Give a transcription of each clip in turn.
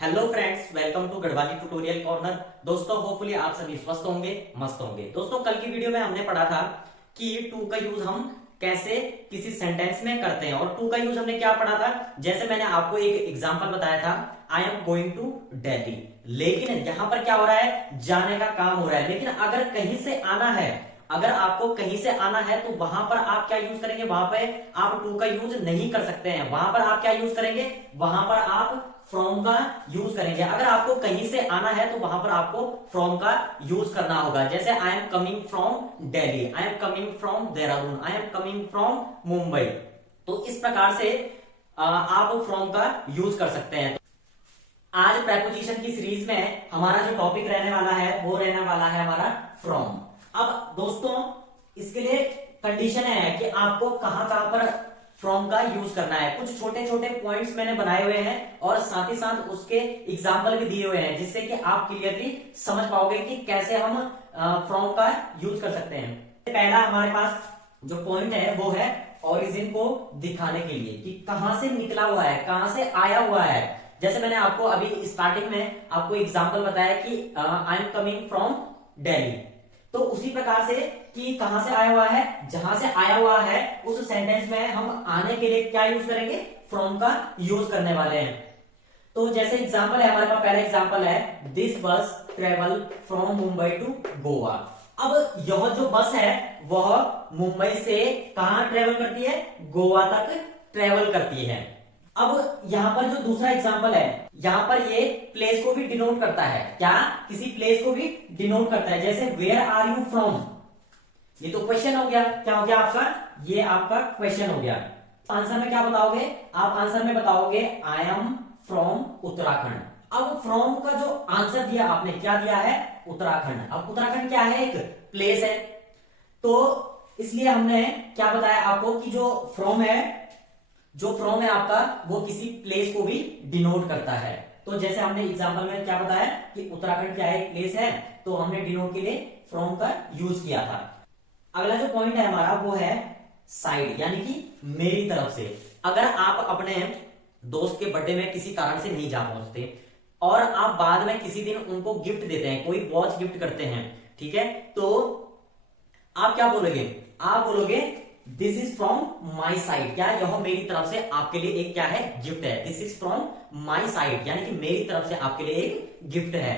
Hello friends, welcome to Garhwali tutorial corner. दोस्तों, hopefully आप सभी स्वस्थ होंगे, मस्त होंगे। दोस्तों, कल की वीडियो में हमने पढ़ा था कि टू का यूज हम कैसे किसी सेंटेंस में करते हैं। और टू का यूज हमने क्या पढ़ा था, जैसे मैंने आपको एक एग्जांपल बताया था, I am going to Delhi. लेकिन यहां पर क्या हो रहा है, जाने का काम हो रहा है। लेकिन अगर कहीं से आना है, अगर आपको कहीं से आना है तो वहां पर आप क्या यूज करेंगे, वहां पे आप टू का यूज नहीं कर सकते हैं। वहां पर आप क्या यूज करेंगे, वहां पर आप फ्रॉम का यूज करेंगे। अगर आपको कहीं से आना है तो वहां पर आपको फ्रॉम का यूज करना होगा। जैसे I am coming from Delhi, I am coming from Dehradun, I am coming from Mumbai. तो इस प्रकार से आप फ्रॉम का यूज कर सकते हैं। आज प्रेपोजिशन की सीरीज में हमारा जो टॉपिक रहने वाला है वो रहने वाला है हमारा फ्रॉम। अब दोस्तों, इसके लिए कंडीशन है कि आपको कहां कहां पर फ्रॉम का यूज करना है। कुछ छोटे छोटे पॉइंट्स मैंने बनाए हुए हैं और साथ ही साथ उसके एग्जाम्पल भी दिए हुए हैं, जिससे कि आप क्लियरली समझ पाओगे कि कैसे हम फ्रॉम का यूज कर सकते हैं। पहला हमारे पास जो पॉइंट है वो है ओरिजिन को दिखाने के लिए, कि कहां से निकला हुआ है, कहां से आया हुआ है। जैसे मैंने आपको अभी स्टार्टिंग में आपको एग्जाम्पल बताया कि I am coming from Delhi, तो उसी प्रकार से कि कहां से आया हुआ है, जहां से आया हुआ है उस सेंटेंस में हम आने के लिए क्या यूज करेंगे, फ्रॉम का यूज करने वाले हैं। तो जैसे एग्जांपल है हमारे पास, पहला एग्जांपल है this bus travel from Mumbai to Goa. अब यह जो बस है वह मुंबई से कहां ट्रेवल करती है, गोवा तक ट्रेवल करती है। अब यहां पर जो दूसरा एग्जांपल है, यहां पर ये प्लेस को भी डिनोट करता है। क्या, किसी प्लेस को भी डिनोट करता है। जैसे वेयर आर यू फ्रॉम, ये तो क्वेश्चन हो गया। क्या हो गया आपका, ये आपका क्वेश्चन हो गया। आंसर में क्या बताओगे, आप आंसर में बताओगे आई एम फ्रॉम उत्तराखंड। अब फ्रॉम का जो आंसर दिया आपने, क्या दिया है, उत्तराखंड। अब उत्तराखंड क्या है, एक प्लेस है। तो इसलिए हमने क्या बताया आपको कि जो फ्रॉम है, जो फ्रॉम है आपका, वो किसी प्लेस को भी डिनोट करता है। तो जैसे हमने एग्जांपल में क्या बताया कि उत्तराखंड क्या है, एक प्लेस है, तो हमने डिनोट के लिए फ्रॉम का यूज किया था। अगला जो पॉइंट है हमारा वो है साइड, यानी कि मेरी तरफ से। अगर आप अपने दोस्त के बर्थडे में किसी कारण से नहीं जा पहुंचते और आप बाद में किसी दिन उनको गिफ्ट देते हैं, कोई वॉच गिफ्ट करते हैं, ठीक है, तो आप क्या बोलोगे, आप बोलोगे this is from my side. क्या, यह मेरी तरफ से आपके लिए एक क्या है, गिफ्ट है। This is from my side, यानी कि मेरी तरफ से आपके लिए एक गिफ्ट है।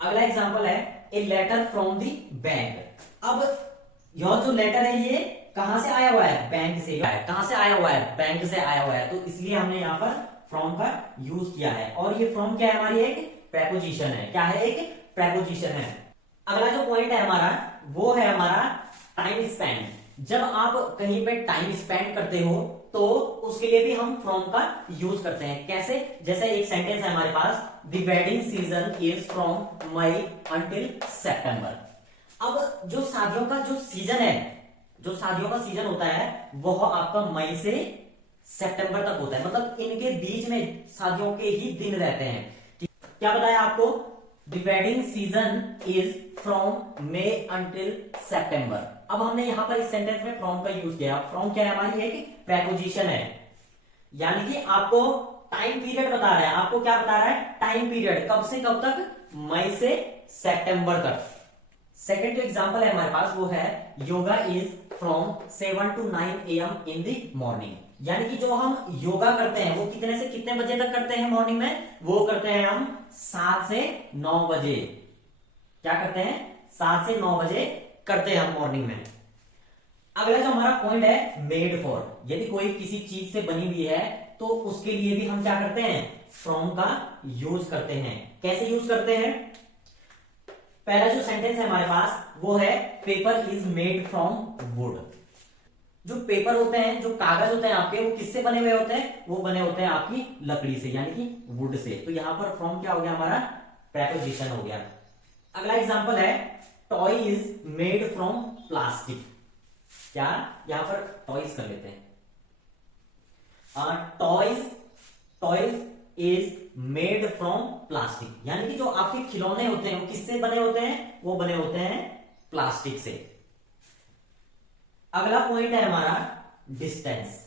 अगला एग्जांपल है a letter from the bank. अब यह जो लेटर है ये कहां से आया हुआ है, बैंक से आया है। कहां से आया हुआ है, बैंक से आया हुआ है। तो इसलिए हमने यहां पर फ्रॉम का यूज किया है। और ये फ्रॉम क्या है, हमारी एक प्रेपोजिशन है। क्या है, एक प्रेपोजिशन है। अगला जो पॉइंट है हमारा वो है हमारा टाइम स्पेंड। जब आप कहीं पे टाइम स्पेंड करते हो तो उसके लिए भी हम फ्रॉम का यूज करते हैं। कैसे, जैसे एक सेंटेंस है हमारे पास, the wedding season is from May until September. अब जो शादियों का जो सीजन है, जो शादियों का सीजन होता है वह आपका मई से सितंबर तक होता है। मतलब इनके बीच में शादियों के ही दिन रहते हैं। क्या बताया आपको, the wedding season is from May until September. अब हमने यहां पर इस सेंटेंस में फ्रॉम का यूज किया। फ्रॉम क्या है, हमारी एक प्रेपोजिशन है, यानी कि आपको टाइम पीरियड बता रहा है। आपको क्या बता रहा है, टाइम पीरियड, कब से कब तक, मई से सितंबर तक। सेकेंड जो एग्जांपल है हमारे पास वो है yoga is from 7 to 9 AM in the morning. यानी कि जो हम योगा करते हैं वो कितने से कितने बजे तक करते हैं मॉर्निंग में, वो करते हैं हम 7 से 9 बजे। क्या करते हैं, 7 से 9 बजे करते हैं हम मॉर्निंग में। अगला जो हमारा पॉइंट है मेड फॉर। यदि कोई किसी चीज से बनी हुई है तो उसके लिए भी हम क्या करते हैं, फ्रॉम का यूज करते हैं। कैसे यूज करते हैं, पहला जो सेंटेंस है हमारे पास वो है paper is made from would. जो पेपर होते हैं, जो कागज होते हैं आपके, वो किससे बने हुए होते हैं, वो बने होते हैं आपकी लकड़ी से, यानी कि वुड से। तो यहां पर फ्रॉम क्या हो गया, हमारा प्रेपोजिशन हो गया। अगला एग्जांपल है toy is made from plastic. क्या, यहां पर टॉयज कर लेते हैं, toys, toys is made from plastic. यानी कि जो आपके खिलौने होते हैं वो किससे बने होते हैं, वो बने होते हैं प्लास्टिक से। अगला पॉइंट है हमारा डिस्टेंस।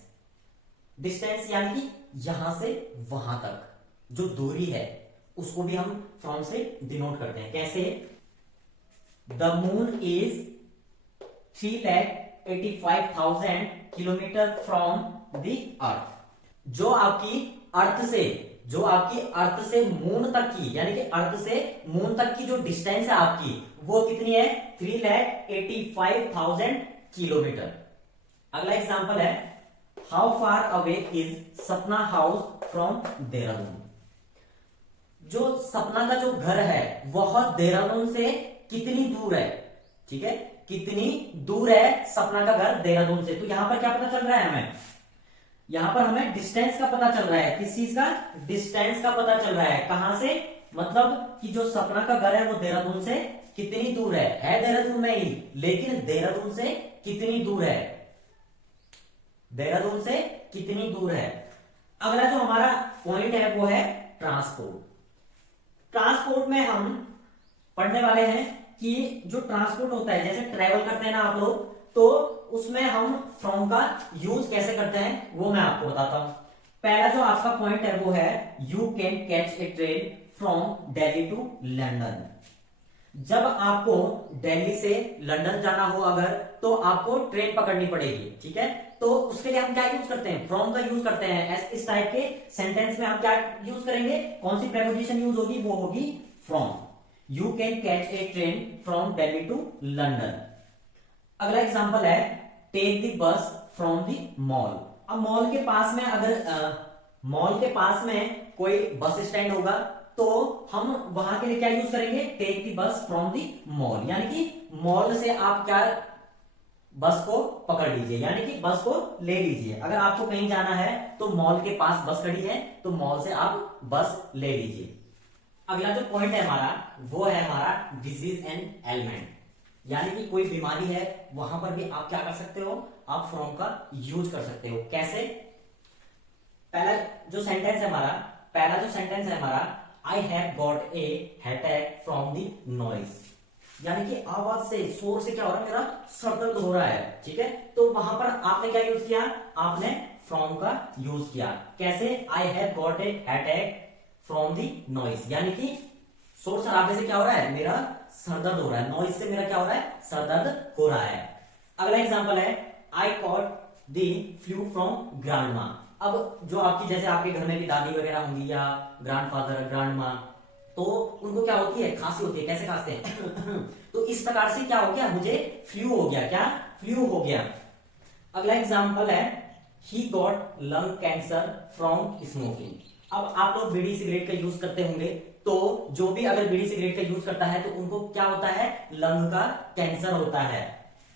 डिस्टेंस यानी कि यहां से वहां तक। जो दूरी है उसको भी हम फ्रॉम से डिनोट करते हैं। कैसे? The moon is 3,85,000 kilometre from the earth. जो आपकी अर्थ से मून तक की, यानी कि अर्थ से मून तक की जो डिस्टेंस है आपकी, वो कितनी है? 3,85,000 किलोमीटर। अगला एग्जांपल है, हाउ फार अवे इज सपना हाउस फ्रॉम देहरादून। जो सपना का जो घर है वह देहरादून से कितनी दूर है? ठीक है, कितनी दूर है सपना का घर देहरादून से। तो यहां पर क्या पता चल रहा है हमें? यहां पर हमें डिस्टेंस का पता चल रहा है। किस चीज का? डिस्टेंस का पता चल रहा है। कहां से? मतलब कि जो सपना का घर है वो देहरादून से कितनी दूर है देहरादून में ही, लेकिन देहरादून से कितनी दूर है? देहरादून से कितनी दूर है? अगला जो हमारा पॉइंट है वो है ट्रांसपोर्ट। ट्रांसपोर्ट में हम पढ़ने वाले हैं कि जो ट्रांसपोर्ट होता है, जैसे ट्रेवल करते हैं ना आप लोग, तो उसमें हम फ्रॉम का यूज कैसे करते हैं वो मैं आपको बताता हूं। पहला जो आपका पॉइंट है वो है, you can catch a train from Delhi to London. जब आपको दिल्ली से लंदन जाना हो अगर, तो आपको ट्रेन पकड़नी पड़ेगी। ठीक है, तो उसके लिए हम क्या यूज करते हैं? फ्रॉम का यूज करते हैं। इस टाइप के सेंटेंस में हम क्या यूज करेंगे? कौन सी प्रेपोजिशन यूज होगी? वो होगी from. You can catch a train from Delhi to London. अगला एग्जांपल है, take the bus from the mall. अब मॉल के पास में मॉल के पास में कोई बस स्टैंड होगा, तो हम वहां के लिए क्या यूज करेंगे? Take the bus from the mall, यानी कि मॉल से आप क्या बस को पकड़ लीजिए, यानी कि बस को ले लीजिए। अगर आपको कहीं जाना है तो मॉल के पास बस खड़ी है, तो मॉल से आप बस ले लीजिए। अगला जो पॉइंट है हमारा वो है हमारा डिजीज एंड एलिमेंट, यानी कि कोई बीमारी है वहां पर भी आप क्या कर सकते हो? आप फ्रॉम का यूज कर सकते हो। कैसे? पहला जो सेंटेंस है हमारा, I have got a headache from the noise, यानी कि आवाज से, शोर से क्या हो रहा है? मेरा सर दर्द हो रहा है। ठीक है, तो वहां पर आपने क्या यूज किया? आपने फ्रॉम का यूज किया। कैसे? I have got a headache from the noise, यानी कि शोर शराबे से क्या हो रहा है? मेरा सरदर्द हो रहा है। नॉइज से मेरा क्या हो रहा है? सरदर्द हो रहा है। अगला एग्जांपल है, आई caught the flu from grandma. अब जो आपकी, जैसे आपके घर में भी दादी वगैरह होंगी या ग्रैंडफादर, ग्रैंडमा, तो उनको क्या होती है? खांसी होती है। कैसे खांसते हैं? तो इस प्रकार से क्या हो गया? मुझे फ्लू हो गया। क्या? फ्लू हो गया। अगला एग्जांपल है, he got lung cancer from smoking. अब आप लोग बीड़ी सिगरेट का यूज करते होंगे, तो जो भी अगर बीड़ी सिगरेट का यूज करता है तो उनको क्या होता है? लंग का कैंसर होता है।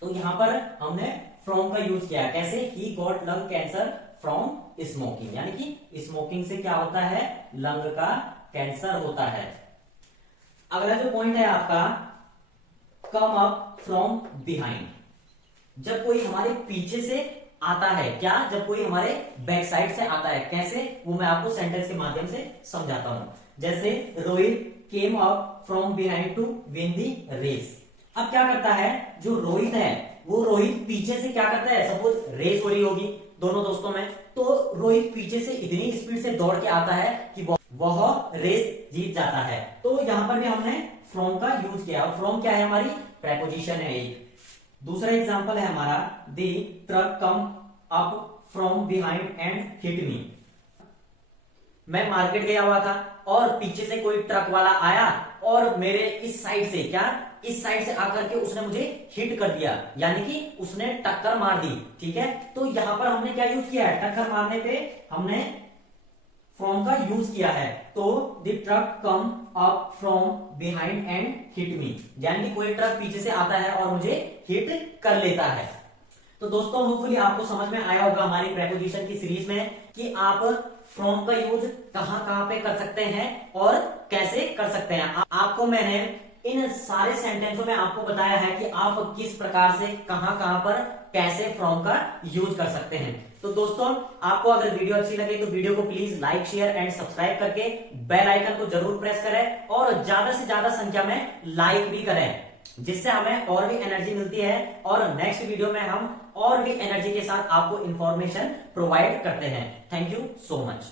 तो यहां पर हमने फ्रॉम का यूज किया। कैसे? He got lung cancer from smoking, यानी कि स्मोकिंग से क्या होता है? लंग का कैंसर होता है। अगला जो पॉइंट है आपका, कम अप फ्रॉम बिहाइंड। जब कोई हमारे पीछे से आता है, क्या? जब कोई हमारे बैक साइड से आता है। कैसे? वो मैं आपको सेंटेंस के माध्यम से समझाता हूं। जैसे, Rohit came up from behind to win the race. अब क्या करता है जो रोहित है, वो रोहित पीछे से क्या करता है? सपोज रेस हो रही होगी दोनों दोस्तों में, तो रोहित पीछे से इतनी स्पीड से दौड़ के आता है कि वह रेस जीत जाता है। तो यहां पर भी हमने फ्रॉम का यूज किया। और फ्रॉम क्या है? हमारी प्रेपोजिशन है एक। दूसरा एग्जांपल है हमारा, the truck come up from behind and hit me. मैं मार्केट गया हुआ था और पीछे से कोई ट्रक वाला आया और मेरे इस साइड से, क्या? इस साइड से आकर के उसने मुझे हिट कर दिया, यानी कि उसने टक्कर मार दी। ठीक है, तो यहां पर हमने क्या यूज किया है? टक्कर मारने पे हमने फ्रॉम का यूज किया है। तो the truck come up from behind and hit me, यानी कि कोई ट्रक पीछे से आता है और मुझे हिट कर लेता है। तो दोस्तों, होपफुली आपको समझ में आया होगा हमारी प्रेपोजिशन की सीरीज में कि आप फ्रॉम का यूज कहां कहां पे कर सकते हैं और कैसे कर सकते हैं। आपको मैंने इन सारे सेंटेंसों में आपको बताया है कि आप किस प्रकार से कहां कहां पर कैसे फ्रॉम का यूज कर सकते हैं। तो दोस्तों, आपको अगर वीडियो अच्छी लगे तो वीडियो को please like, share and subscribe करके बेल आइकन को जरूर प्रेस करें और ज्यादा से ज्यादा संख्या में लाइक भी करें, जिससे हमें और भी एनर्जी मिलती है और नेक्स्ट वीडियो में हम और भी एनर्जी के साथ आपको इंफॉर्मेशन प्रोवाइड करते हैं। Thank you so much.